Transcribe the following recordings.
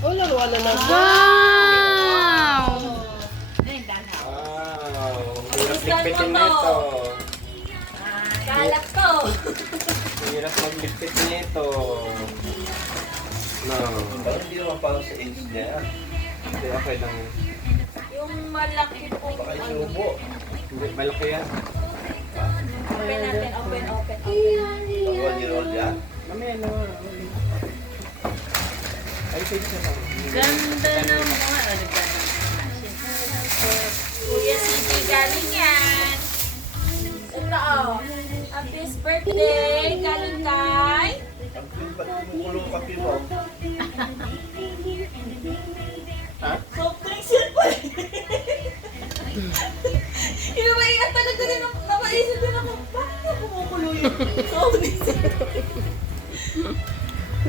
Oh, laruan na lang. Wow! Wow. Hirap ligpitin nito. Kalat ko. Hirap magligpit nito. No. Hindi naman parang sa age niya. Hindi, okay lang. Yung malaki po. Baka isubo. Hindi, malaki yan. Open natin, open. Pag 1 year old yan. Mamaya na. Ay, sige siya lang. Ganda ng mga Kuya Siti galing yan. Ito oh. Happy birthday. Galing kay. Ang ba't kumukulong kape mo? Ha? Soft drinks yan po eh. Inumaigat agad ko din. Napaisip din ako. Bakit na kumukulo yun? Soft drinks yan.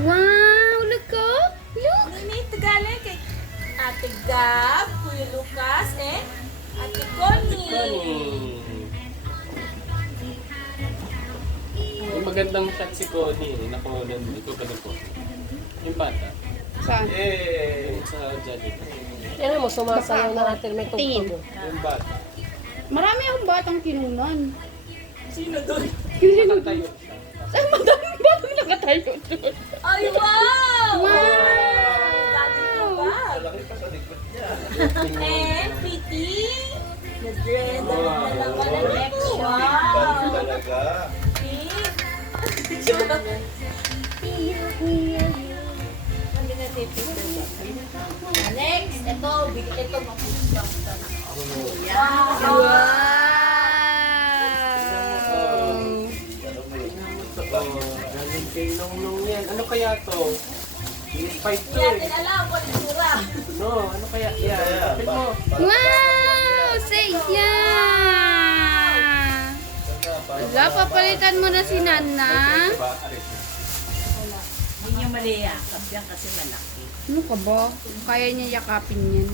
Wow! Look ko! Look! Ito galing kay Ate Gab, Kuya Lucas, and Ate Connie. Yung magandang shot si Connie. Naku, ito ka na po. Yung bata. Saan? Eh, Yung sa Jollibee. Yan mo, sumasayaw na natin. May tugtog. Yung bata. Marami akong batang kinunan. Sino doon? Nakatayo siya. Ay, madaming batang nakatayo doon. Ay, wow! Dati ko ba? malaki pa sa likod niya. And Piti. Na-dread. Dalawa na next. Balik Wow! talaga. Hindi na tipid. Next, ito. Ito, mapupunta na. Wow! Oh, galing kay Nong yan. Ano kaya to? Fight to Hindi natin eh. alam kung ano sura. No, ano kaya? Yan. Kapit mo. Wow! Saya! Wala, papalitan mo na si Nana. Diba? Aris. Hindi niya maliyakap yan kasi malaki. Ano ka ba? Kaya niya yakapin yan.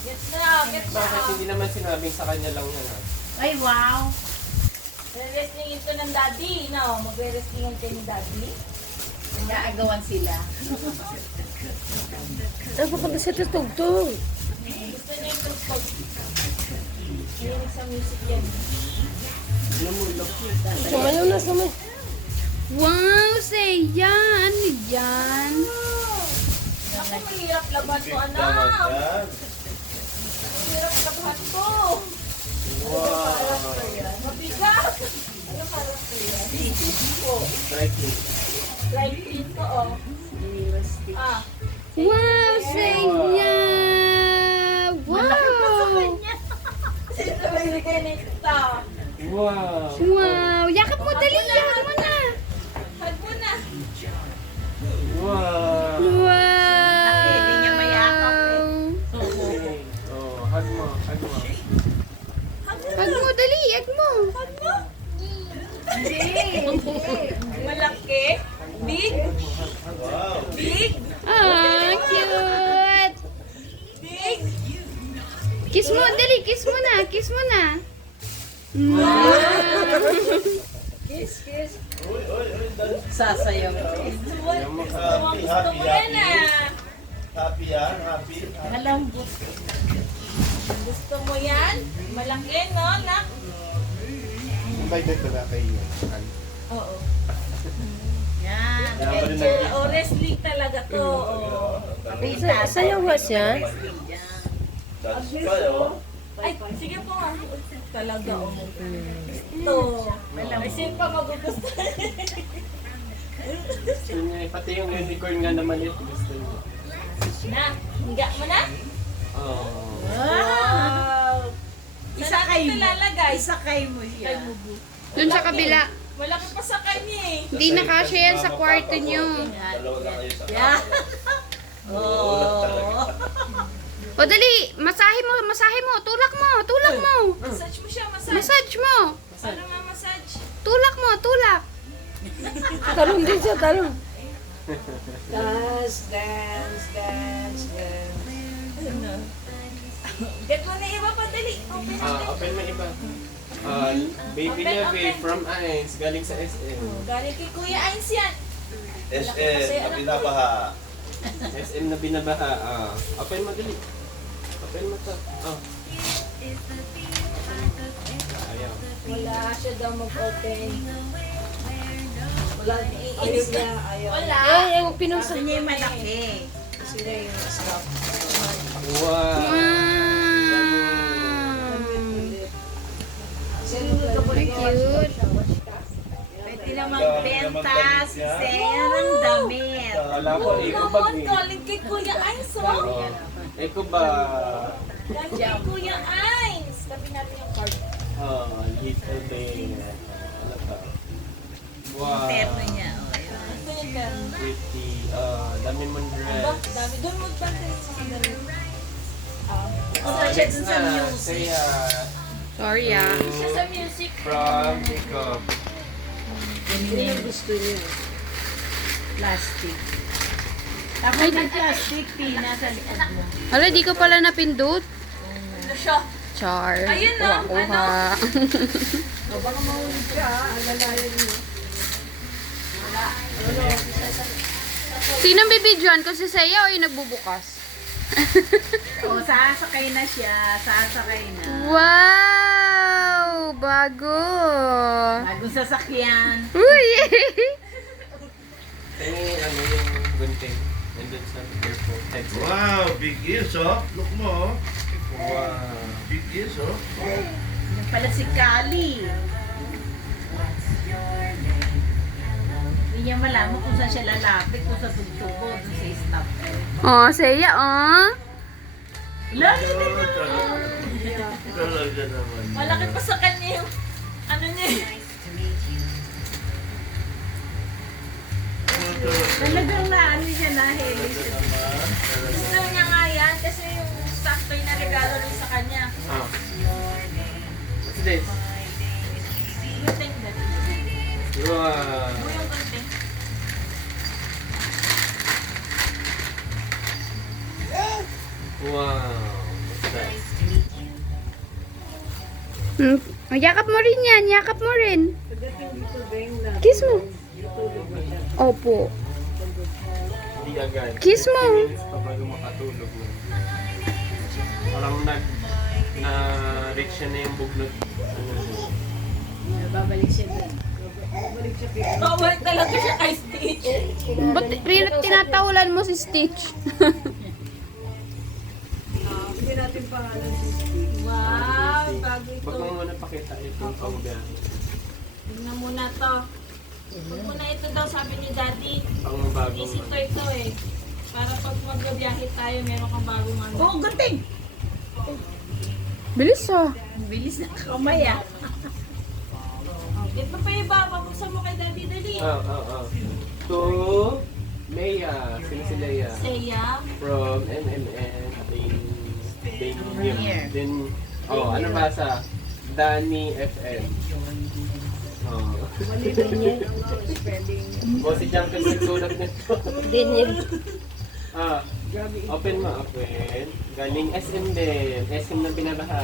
Get na, get na. Bakit hindi naman sinabing sa kanya lang yan ha? Ay, wow! Re-wrestlingin to ng daddy, no? Magre-wrestlingin kayo ni daddy. Nag-aagawan sila. Ano pa ba siya tugtog? Gusto niya yung tugtog. Hilig sa music yan. Sumayaw na, sumayaw. Wow, Saya! Ano yan? Ako, mahirap laban to, Naman anak. yan. Mahirap laban to. Wow. Mabigat. Ano parang to yan? Striking. Like dito, oh. Ah. Wow, Saya! Wow! Sino ba yung kay Nita? Wow. Wow! Yakap mo, dali! Yakap mo na! Hag mo na. Wow. Wow! Hindi niya mayakap eh. Oh, hug mo. Hug mo. Hag mo, dali! Hag mo! Hag mo. Malaki. Big. Wow. Big. Ah, cute! Big. Kiss mo, dali! Kiss mo na! Kiss mo na! Kiss, kiss. Uy, dali. Sasayaw. Gusto mo yan, ah. Happy yan, happy. Malambot. Gusto mo yan? Malaki, no, nak? Invited ba na kayo? Oo. Yan. Adventure o wrestling talaga to. Oh. Sayaw nga siya. Dance pa, oh. Ay, sige po nga. Talaga, oh. Ito. Kasi pa magugustuhan. Gusto niya eh. Pati yung unicorn nga naman ito. Gusto niya. Na, higa mo na? Oh. Wow! Isa Saan kayo. natin lalagay? Isakay mo siya. Kay Bubu. Doon sa kabila. Malaki pa sa kanya eh. Hindi na kasya yan sa kwarto niyo. Dalawa na kayo sa Yeah. Ulat talaga. O dali! Masahe mo! Masahe mo! Tulak mo! Tulak mo! Massage mo siya, massage. Massage mo! Ano nga massage? Tulak mo! Tulak! Talong din siya, talong. Get mo na iba pa, dali. Open Ah, open mo iba. Baby Levy from Ains, galing sa SM. Galing kay Kuya Ains yan. SM na binabaha. SM na binabaha. Open mo dali. Open mo to. Ayaw. Wala siya daw mag-open. Wala niya, ayaw. Wala. Ay, ang pinunsa Gusto niya yung malaki. sila yung stop. Wow. Ay, cute. Pwede na magbenta si Sarah ng damit. Wala ko, Oo ikaw ba? naman, galing kay Kuya Ains, oh. Ikaw ba? Galing kay Kuya Ains. Tabi natin yung card. Little bear. Ano to? Wow. Terno niya. Oh, yun. Ito yung term. Pretty. Dami mong Aba, dress. dami. Doon mo ba tayo sa mga Punta siya dun sa Next na, music. Saya. Sorry Siya sa music. From Jacob. Hindi yung gusto niya. Plastic. Tapos may plastic, Tina, sa likod mo. Hala, di ko pala napindot. Ano siya? Char. Ayun na, Kuha-kuha. Baka mahulog ka, alalayan mo. Sinong bibidyoan ko, si Saya o yung nagbubukas? O, sasakay na siya. Sasakay na. Wow! Bago! Bagong sasakyan. Uy! Ano yung gunting? Nandun sa airport. Headset. Wow, big ears oh. Look mo oh. Wow. Big ears oh. Yung pala si Kali. Hindi niya malaman kung saan siya lalapit. Kung sa tugtugo, dun sa stop. Oh, Saya, oh. Lalo na Talaga naman. Malaki pa sa kanya yung ano niya. Talagang naano siya na heli siya. Gusto niya nga yan kasi yung sakto yung regalo rin sa kanya. What's this? Gunting din. Wow. Mo yung gunting. Wow. What's that? Yakap mo rin yan. Yakap mo rin. Kiss mo. Opo. Hindi agad. Kiss mo. 15 minutes pa bago makatulog na. Parang na-reach siya na yung bugnot. Babalik siya dun. Bawal talaga siya kay Stitch. Ba't tinatawalan mo si Stitch? Wow, bago ito. Wag mo muna pakita itong pangbiyahe. Tingnan muna to. Huwag muna ito daw, sabi ni Daddy. Pangbago. Visitor ito eh. Para pag magbabiyahe tayo, meron kang bagong ano. Oo, gunting! Bilis ah. Bilis na kamay ah. Ito pa yung baba, buksan mo kay Daddy Dali. To Leia. Sino si Leia? Saya. From MMN. Here. Then, ano basa? Danny FM. O si Junkin nagsulat nito. Din yun. Open mo, open. Galing SM din. SM na binabaha.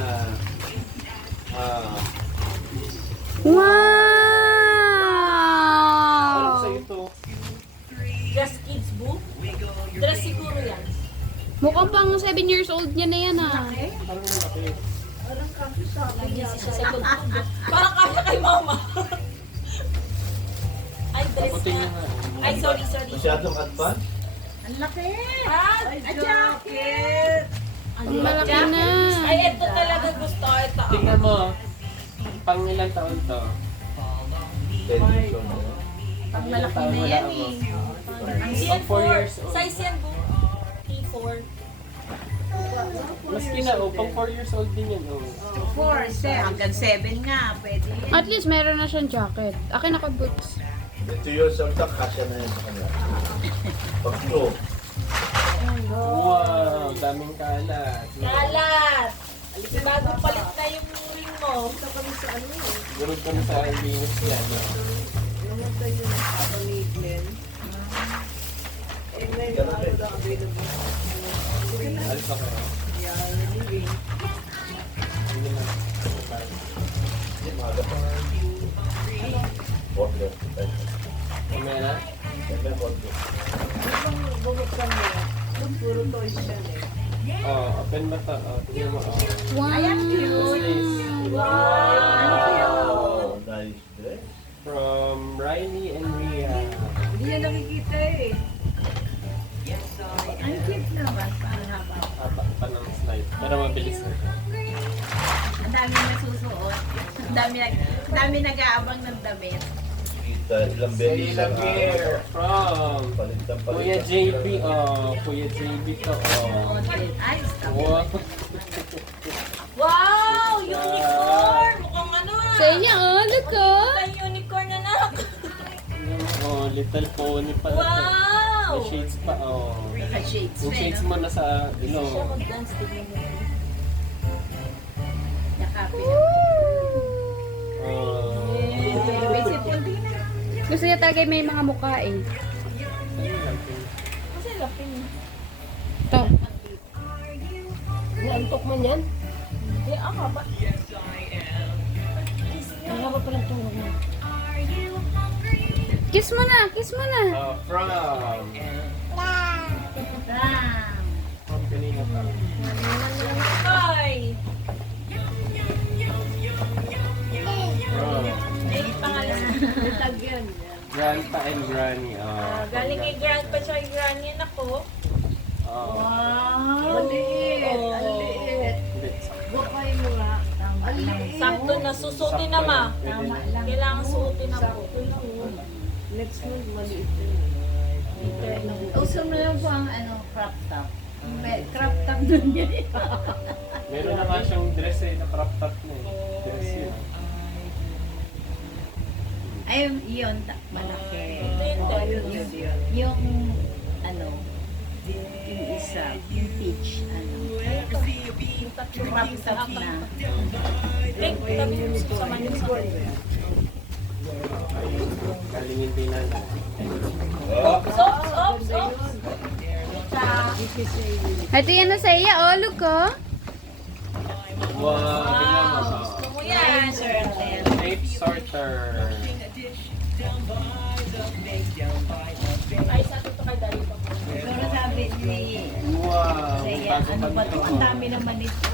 Alam Wow! sa'yo to. Dress Kids Book. Dress siguro yan. Mukhang pang 7 years old niya na yan ah. Parang malaki. Nag-easy siya sa pagtulog. Parang kaya kay Mama. Ay, dress Putin niya na. nga. Ay, sorry. Masyadong advance. Ang laki! Ah, A jacket! Ang malaki na. Ay, ito talaga gusto. Ito. Tingnan mo. Pang ilang taon to? 10 years old. Ang malaki na yan eh. Pang 4 years old. Size yan, Book. T4. Maski na, pang 4 years old din yan. 4, hanggang 7 nga. Pwede yan. At least meron na siyang jacket. Akin naka-boots. 2 years old ka, kasya na yan sa kanya. Pag-pro. Wow, daming kalat. Kalat! Bagong palit na yung ring mo. Gurog ka na sa linis yan. Alis ako. Hindi na. Order. Mamaya na? Siyempre, order. Bubuksan mo. Doon puro toys siya eh. Open mo to. Tingnan mo. Wow. Oh, nice dress. From Riley and Rhea. Hindi niya nakikita eh. Ang cute naman. Parang haba. Haba pa ng slide. Pero mabilis na. Ang dami nasusuot. Ang dami nag-aabang ng damit. Kita, ilang beses Sila Gear. From Palitan. Kuya JB. Kuya JB to. Ay, stop. Wow. Wow! Unicorn! Mukhang ano ah! Sa inyo, oh, look oh. Ay, unicorn na na! Little pony pala. Wow! May shades pa. Naka-shades. Yung shades mo nasa Siya ilong. mag-dance, tignan mo. Nakapi. Basic hindi na. Gusto niya talaga may mga mukha eh. Kasi lapin. Ito. Naantok man yan. Hindi, haba. Ang haba pa ng tulog mo. Kiss mo na, kiss mo na. From kanina pa. Ay! From Ay, pangalan. Tag yan. Grandpa and Granny. Galing kay grandpa siya kay granny na ko. Wow! Ang liit. Ang liit. Gupay mo nga. Ang liit. Sakto na, susutin na ma. Tama lang. Kailangan suotin na po. Next month, maliit din. Uso mo lang po ang crop top. May crop top dun yan. Meron na nga siyang dress na crop top na Dress yun. Ay, yun, malaki. Hindi. Yun. Yung, yung isa, yung peach, crop top na. Pink, tabi mo sa manyo sa Galingin din na lang. Oops, oops, oops. Ito yan na sa iyo, oh, look oh. Wow, tingnan mo. Gusto mo yan. Tape sorter. Ay, sa ito kay Dari pa. Pero sabi ni Wow, Zaya, ano ba to? Ang dami naman ito.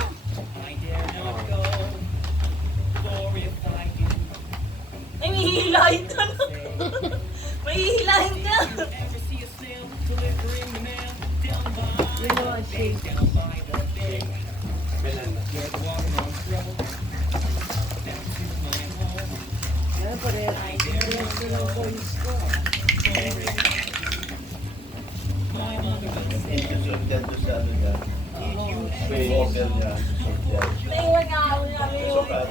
Ay, may hihilahin ka na. May hihilahin ka. You know, shake. Banana. Ano pa rin? Yung coins ko. Susot yan doon sa ano niya. Space. Order niya. Susot yan. Naiwan nga ako namin yung... Sukat.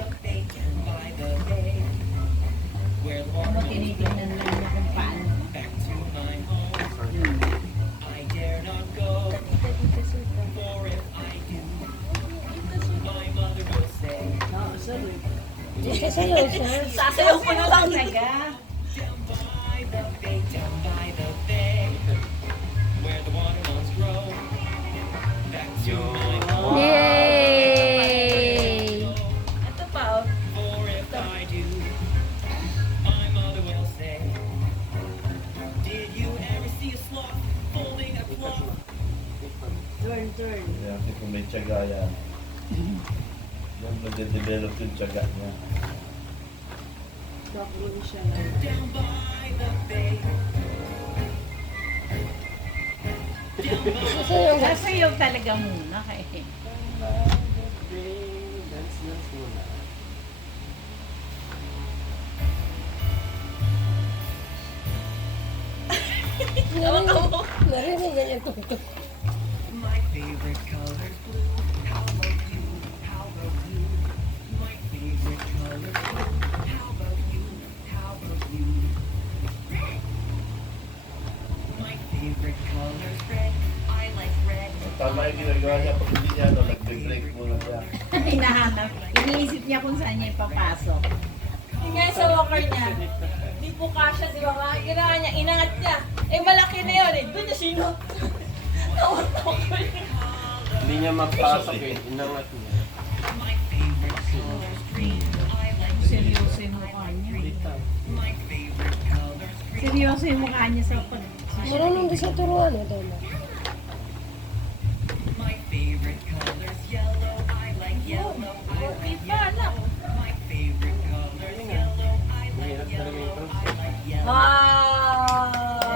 Ano, tinitingnan lang niya kung paano. Oo, sorry. Sasayaw ko na lang. Talaga. Yay! Ito pa, oh. Turn. Yan, kasi kung may tiyaga yan. Yan, nade-develop yung tiyaga niya. Backroom siya lang. Sasayaw talaga muna kay. Dance muna. Narinig yan yung tugtog. Tama yung ginagawa niya pag hindi niya, nag-break muna siya. Hinahanap. Iniisip niya kung saan niya ipapasok. Yung guys sa walker niya, di po kasha, di ba ba? Ginawa niya, inangat niya. Eh, malaki na yun eh. Doon niya sino. Tawa-tawa ko yun. Hindi niya mapasok eh. Inangat niya. Seryoso. Seryoso yung mukha niya sa pag... Marunong din siya turuan, eh, Donna. Iba, anak. Mahirap talaga ito. Wow!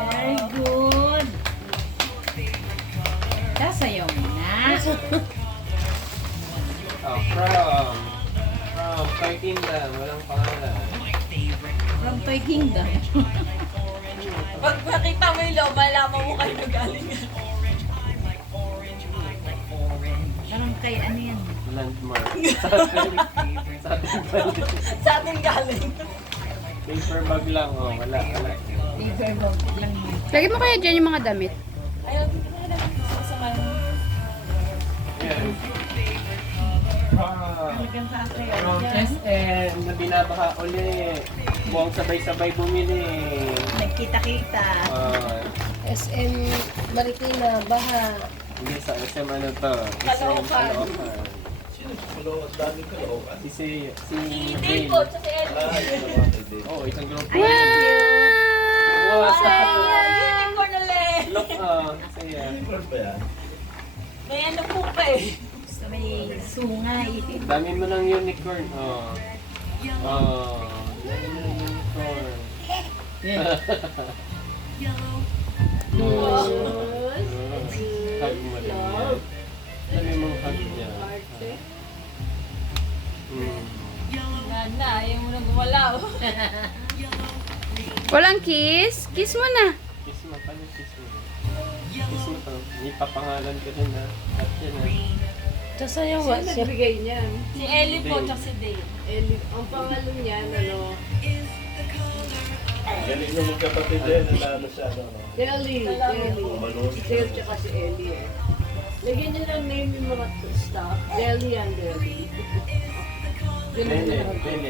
Very good. Sasayaw mo na. Oh, from Toy Kingdom, walang pangalan. From Toy Kingdom. Pag nakita mo yung loob, malaman mo kayo na galing. Parang kay ano yan. Landmark. Sa atin galing. Sa atin galing. Paper bag lang, oh, wala. Paper bag lang yun. Lagyan mo kaya dyan yung mga damit. Ayun, sa kanan. Yan. Hanggang sa sayaw From dyan. SM na binabaha uli. Buwang sabay-sabay bumili. Nagkita-kita. SM Marikina, Baha. Hindi sa SM ano to? Caloocan. Caloocan. Sino sa Caloocan? Daming Caloocan. Si Hindi Dale. po, sa si Ellie. Ah, yung mga kay Oh, isang grupo. Wow! Wow, sa Unicorn ulit. look, saya. Unicorn ba yan? May ano po pa eh. Sa may sungay. Dami mo ng unicorn. Oh. Oh. Dami mo ng unicorn. Hug mo lang yan. Dami mong hug niya. Na, ayaw mo na gumalaw. Walang kiss? Kiss mo na. Kiss mo, paano kiss mo? Kiss mo to. Ipapangalan ko din ha. At yan ha. Tapos yung what? Siya. Nagbigay niyan. Si Ellie po, tsaka si Dale. Ang pangalan niyan, ano? Galing yung magkapatid din. Nanalo siya. Ano? Ellie. Malone. Si Dale tsaka si Ellie eh. Lagyan niyo ng name yung mga staff. Deli and Deli. Dele, dele.